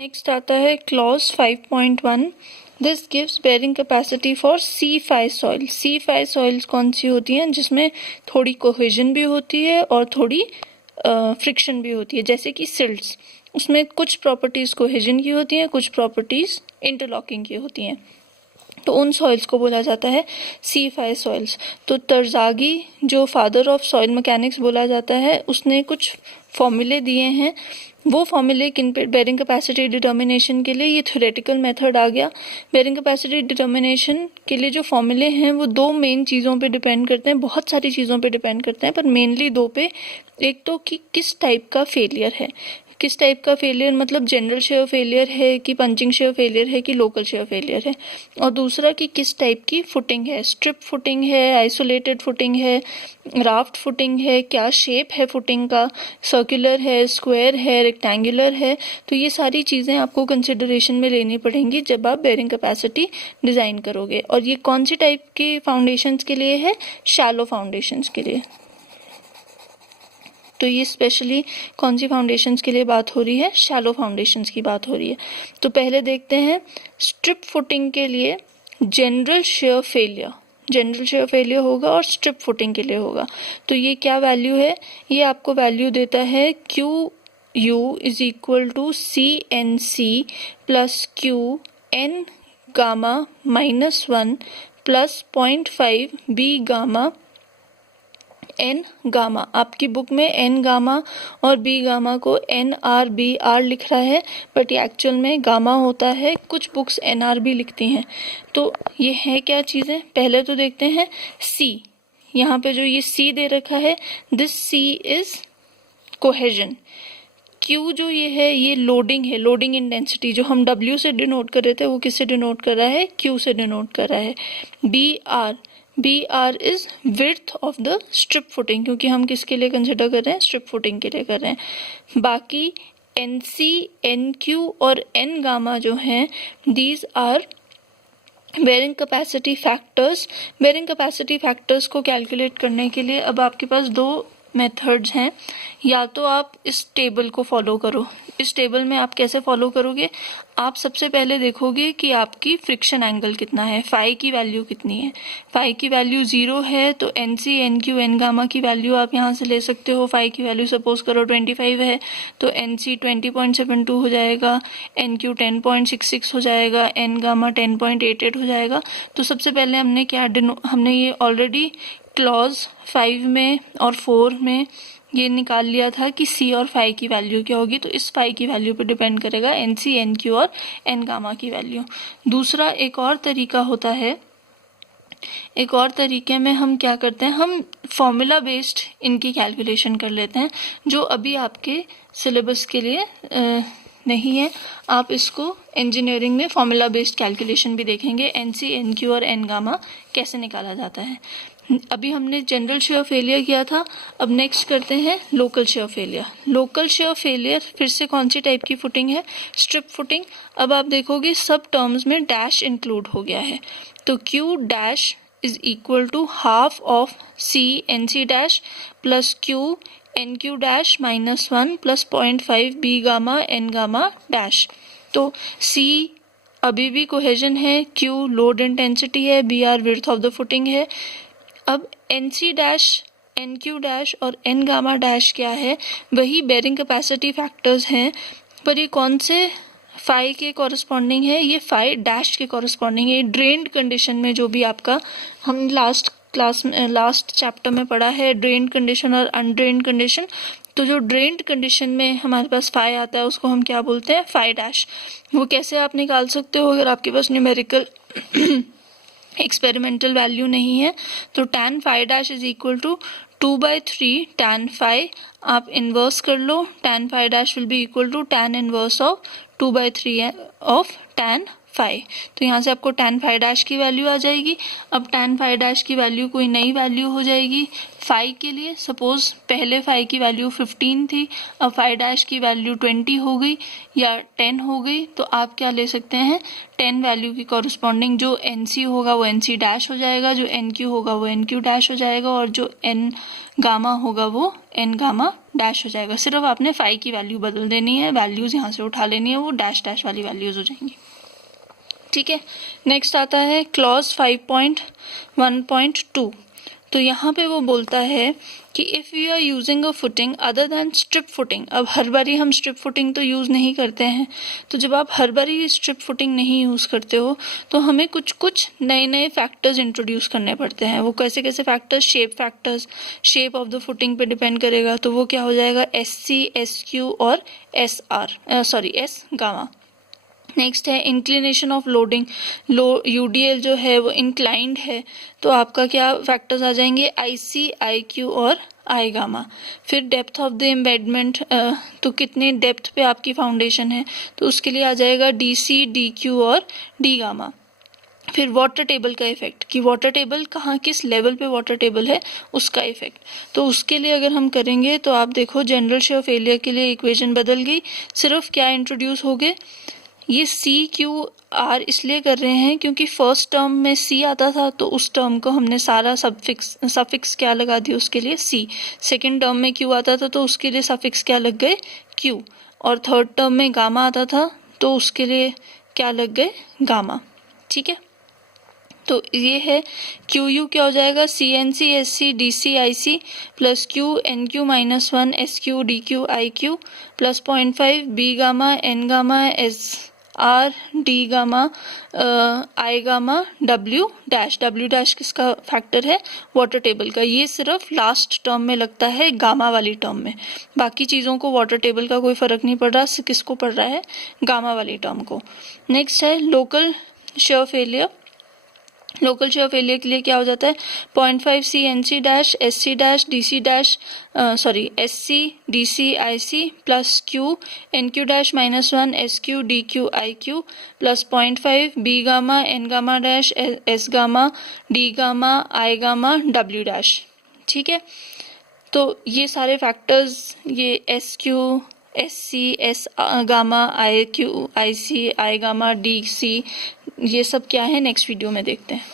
Next आता है clause 5.1। This gives bearing capacity for C5 soil. C5 soils कौन सी होती हैं? जिसमें थोड़ी कोहेजन भी होती है और थोड़ी फ्रिक्शन भी होती है, जैसे कि सिल्ट्स। उसमें कुछ प्रॉपर्टीज़ कोहेजन की होती हैं, कुछ प्रॉपर्टीज़ इंटरलॉकिंग की होती हैं, तो उन सॉइल्स को बोला जाता है C5 सॉइल्स। तो तरजागी, जो फादर ऑफ सॉइल मैकेनिक्स बोला जाता है, उसने कुछ फॉर्मूले दिए हैं। वो फॉर्मूले किन पे? बेयरिंग कैपेसिटी डिटर्मिनेशन के लिए ये थ्योरेटिकल मेथड आ गया। बेयरिंग कैपेसिटी डिटर्मिनेशन के लिए जो फॉर्मूले हैं वो दो मेन चीज़ों पे डिपेंड करते हैं, बहुत सारी चीज़ों पे डिपेंड करते हैं, पर मेनली दो पे। एक तो कि किस टाइप का फेलियर है, किस टाइप का फेलियर मतलब जनरल शेयर फेलियर है कि पंचिंग शेयर फेलियर है कि लोकल शेयर फेलियर है, और दूसरा कि किस टाइप की फुटिंग है, स्ट्रिप फुटिंग है, आइसोलेटेड फुटिंग है, राफ्ट फुटिंग है, क्या शेप है फुटिंग का, सर्कुलर है, स्क्वायर है, रेक्टेंगुलर है। तो ये सारी चीज़ें आपको कंसिडरेशन में लेनी पड़ेंगी जब आप बेयरिंग कैपेसिटी डिज़ाइन करोगे। और ये कौन सी टाइप के फाउंडेशंस के लिए है? शैलो फाउंडेशंस के लिए। तो ये स्पेशली कौन सी फाउंडेशंस के लिए बात हो रही है? शैलो फाउंडेशंस की बात हो रही है। तो पहले देखते हैं स्ट्रिप फुटिंग के लिए general share failure. General share failure होगा और स्ट्रिप फुटिंग के लिए होगा। तो ये क्या वैल्यू है? ये आपको वैल्यू देता है QU is equal to CNC plus QN gamma -1 plus 0.5 B gamma N gamma. आपकी बुक में N गामा और B गामा को NRBR लिख रहा है, बट ये एक्चुअल में गामा होता है। कुछ बुक्स NRB लिखती हैं। तो ये है क्या चीज़ें? पहले तो देखते हैं C। यहाँ पे जो ये C दे रखा है, this C is cohesion. Q जो ये है, ये लोडिंग है, लोडिंग इंटेंसिटी। जो हम W से डिनोट कर रहे थे वो किससे डिनोट कर रहा है? Q से डिनोट कर रहा है। BR is width of the strip footing, क्योंकि हम किसके लिए कंसिडर कर रहे हैं? स्ट्रिप फुटिंग के लिए कर रहे हैं। बाकी NC, NQ और N गामा जो हैं, these are bearing capacity factors. Bearing capacity factors को कैलकुलेट करने के लिए अब आपके पास दो मेथड्स हैं। या तो आप इस टेबल को फॉलो करो। इस टेबल में आप कैसे फॉलो करोगे? आप सबसे पहले देखोगे कि आपकी फ्रिक्शन एंगल कितना है, फाई की वैल्यू कितनी है। फाई की वैल्यू 0 है तो NC, NQ, N गामा की वैल्यू आप यहाँ से ले सकते हो। फाई की वैल्यू सपोज करो 25 है तो NC 20.72 हो जाएगा, NQ 10.66 हो जाएगा, N गामा 10.88 हो जाएगा। तो सबसे पहले हमने ये ऑलरेडी क्लॉज 5 में और 4 में ये निकाल लिया था कि C और फाई की वैल्यू क्या होगी। तो इस फाई की वैल्यू पे डिपेंड करेगा NC, NQ और N गामा की वैल्यू। दूसरा एक और तरीका होता है। एक और तरीके में हम क्या करते हैं, हम फॉर्मूला बेस्ड इनकी कैलकुलेशन कर लेते हैं, जो अभी आपके सिलेबस के लिए नहीं है। आप इसको इंजीनियरिंग में फॉर्मूला बेस्ड कैलकुलेशन भी देखेंगे, NC, NQ और N गामा कैसे निकाला जाता है। अभी हमने जनरल शेयर फेलियर किया था, अब नेक्स्ट करते हैं local share failure. Local share failure फिर से कौन सी टाइप की फुटिंग है? Strip footing. अब आप देखोगे सब टर्म्स में डैश इंक्लूड हो गया है, तो Q dash is equal to half of CNC dash plus Q NQ dash -1 plus 0.5 B gamma N gamma dash. तो C अभी भी कोहेजन है, Q लोड इंटेंसिटी है, BR width of the footing है। अब NC डैश, NQ डैश और N gamma dash क्या है? वही बेयरिंग कैपेसिटी फैक्टर्स हैं, पर ये कौन से फाई के कॉरस्पॉन्डिंग है? ये फाई डैश के कॉरस्पॉन्डिंग है। ड्रेन्ड कंडीशन में जो भी आपका हम लास्ट चैप्टर में पढ़ा है, ड्रेन्ड कंडीशन और अनड्रेन्ड कंडीशन। तो जो ड्रेन्ड कंडीशन में हमारे पास फाई आता है उसको हम क्या बोलते हैं? Phi dash. वो कैसे आप निकाल सकते हो? अगर आपके पास न्यूमेरिकल एक्सपेरिमेंटल वैल्यू नहीं है तो tan phi dash is equal to 2/3 tan phi. आप इन्वर्स कर लो, tan phi dash will be equal to tan inverse of 2/3 of tan phi. तो यहाँ से आपको tan फाई डैश की वैल्यू आ जाएगी। अब tan फाई डैश की वैल्यू कोई नई वैल्यू हो जाएगी फाई के लिए। सपोज पहले फाई की वैल्यू 15 थी, अब फाई डैश की वैल्यू 20 हो गई या 10 हो गई, तो आप क्या ले सकते हैं, 10 वैल्यू की कॉरस्पॉन्डिंग जो NC होगा वो NC डैश हो जाएगा, जो NQ होगा वो NQ डैश हो जाएगा, और जो N गामा होगा वो N गामा डैश हो जाएगा। सिर्फ आपने फाई की वैल्यू बदल देनी है, वैल्यूज़ यहाँ से उठा लेनी है, वो डैश डैश वाली वैल्यूज़ हो जाएंगी। ठीक है, नेक्स्ट आता है क्लॉज 5.1.2। तो यहाँ पे वो बोलता है कि if you are using a footing other than strip footing. अब हर बारी हम स्ट्रिप फुटिंग तो यूज़ नहीं करते हैं, तो जब आप हर बारी स्ट्रिप फुटिंग नहीं यूज़ करते हो तो हमें कुछ कुछ नए नए फैक्टर्स इंट्रोड्यूस करने पड़ते हैं। वो कैसे कैसे factors, shape factors, shape of the footing पे डिपेंड करेगा। तो वो क्या हो जाएगा, SC, SQ और S गामा। नेक्स्ट है इंक्लिनेशन ऑफ लोडिंग। UDL जो है वो इंक्लाइंड है, तो आपका क्या फैक्टर्स आ जाएंगे, IC, IQ और I गामा। फिर डेप्थ ऑफ द एम्बेडमेंट, तो कितने डेप्थ पे आपकी फाउंडेशन है, तो उसके लिए आ जाएगा DC, DQ और D गामा। फिर वाटर टेबल का इफेक्ट, कि वाटर टेबल कहाँ किस लेवल पे वाटर टेबल है उसका इफेक्ट। तो उसके लिए अगर हम करेंगे तो आप देखो जनरल शेयर फेलियर के लिए इक्वेशन बदल गई, सिर्फ क्या इंट्रोड्यूस हो गए, ये CQR इसलिए कर रहे हैं क्योंकि फर्स्ट टर्म में C आता था, तो उस टर्म को हमने सारा सफिक्स क्या लगा दिया उसके लिए C। सेकेंड टर्म में Q आता था तो उसके लिए सफिक्स क्या लग गए Q, और थर्ड टर्म में गामा आता था तो उसके लिए क्या लग गए गामा। ठीक है, तो ये है QU क्या हो जाएगा, CNC, SC, DC, IC plus Q NQ minus 1 SQ DQ IQ plus 0.5 B gamma N gamma SR D gamma I gamma W dash किसका फैक्टर है, वाटर टेबल का। ये सिर्फ लास्ट टर्म में लगता है गामा वाली टर्म में, बाकी चीज़ों को वाटर टेबल का कोई फ़र्क नहीं पड़ रहा, किसको पड़ रहा है, गामा वाली टर्म को। नेक्स्ट है local share failure. Local share failure के लिए क्या हो जाता है, 0.5 CNC dash SC dash DC dash SC DC IC plus Q NQ dash minus 1 SQ DQ IQ plus 0.5 B gamma N gamma dash S gamma D gamma I gamma W dash. ठीक है, तो ये सारे factors, ये SQ SC S gamma IQ IC I gamma DC, ये सब क्या है नेक्स्ट वीडियो में देखते हैं।